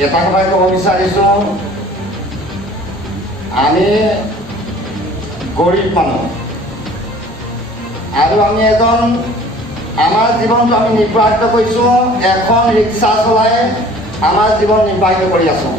এটা কথাই ক'ব বিচাৰিছোঁ, আমি গৰীব মানুহ আৰু আমি আমাৰ জীৱনটো আমি নিৰ্বাহিত কৰিছোঁ, এখন ৰিক্সা চলাই আমাৰ জীৱন নিৰ্বাহিত কৰি আছোঁ।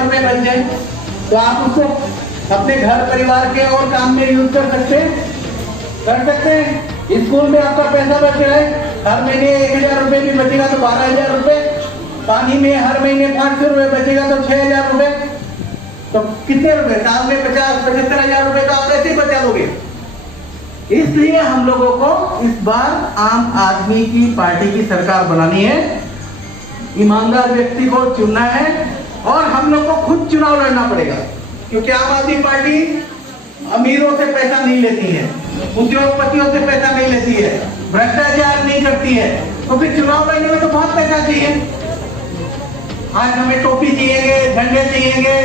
रुपए बन जाए तो आप उसको अपने घर परिवार के और काम में यूज कर सकते हैं। स्कूल में आपका पैसा बच रहा है, हर महीने 1000 रुपए भी बचेगा तो 12000 रुपए, पानी में हर महीने 500 रुपए बचेगा तो 6000 रुपए, तो कितने रुपए साल में 50-75 रुपए तो आप ऐसे ही बचा लोगे। इसलिए हम लोगों को इस बार आम आदमी की पार्टी की सरकार बनानी है, ईमानदार व्यक्ति को चुनना है और हम लोग को खुद चुनाव लड़ना पड़ेगा, क्योंकि आम आदमी पार्टी अमीरों से पैसा नहीं लेती है, उद्योगपतियों से पैसा नहीं लेती है, भ्रष्टाचार नहीं करती है, तो फिर चुनाव लड़ने में तो बहुत पैसा चाहिए। आज हमें टोपी चाहिए, झंडे चाहिए,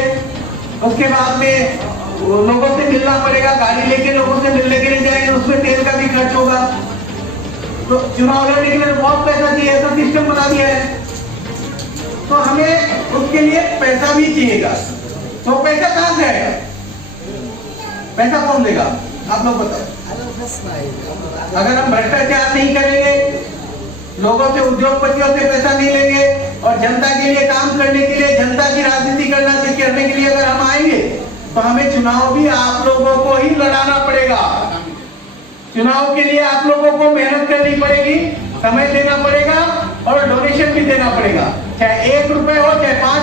उसके बाद में लोगों से मिलना पड़ेगा, गाड़ी लेके लोगों से मिलने के लिए जाएंगे, उसमें तेल का भी खर्च होगा, तो चुनाव लड़ने के लिए बहुत पैसा चाहिए, तो सिस्टम बना दिया है, तो हमें उसके लिए पैसा भी चाहिएगा। तो पैसा कहाँ से आएगा, पैसा कौन देगा, आप लोग बताओ। अगर हम भ्रष्टाचार नहीं करेंगे, लोगों से उद्योगपतियों से पैसा नहीं लेंगे और जनता के लिए काम करने के लिए, जनता की राजनीति करने के लिए अगर हम आएंगे तो हमें चुनाव भी आप लोगों को ही लड़ाना पड़ेगा। चुनाव के लिए आप लोगों को मेहनत करनी पड़ेगी, समय देना पड़ेगा और डोनेशन भी देना पड़ेगा, चाहे 1 रुपए हो चाहे 5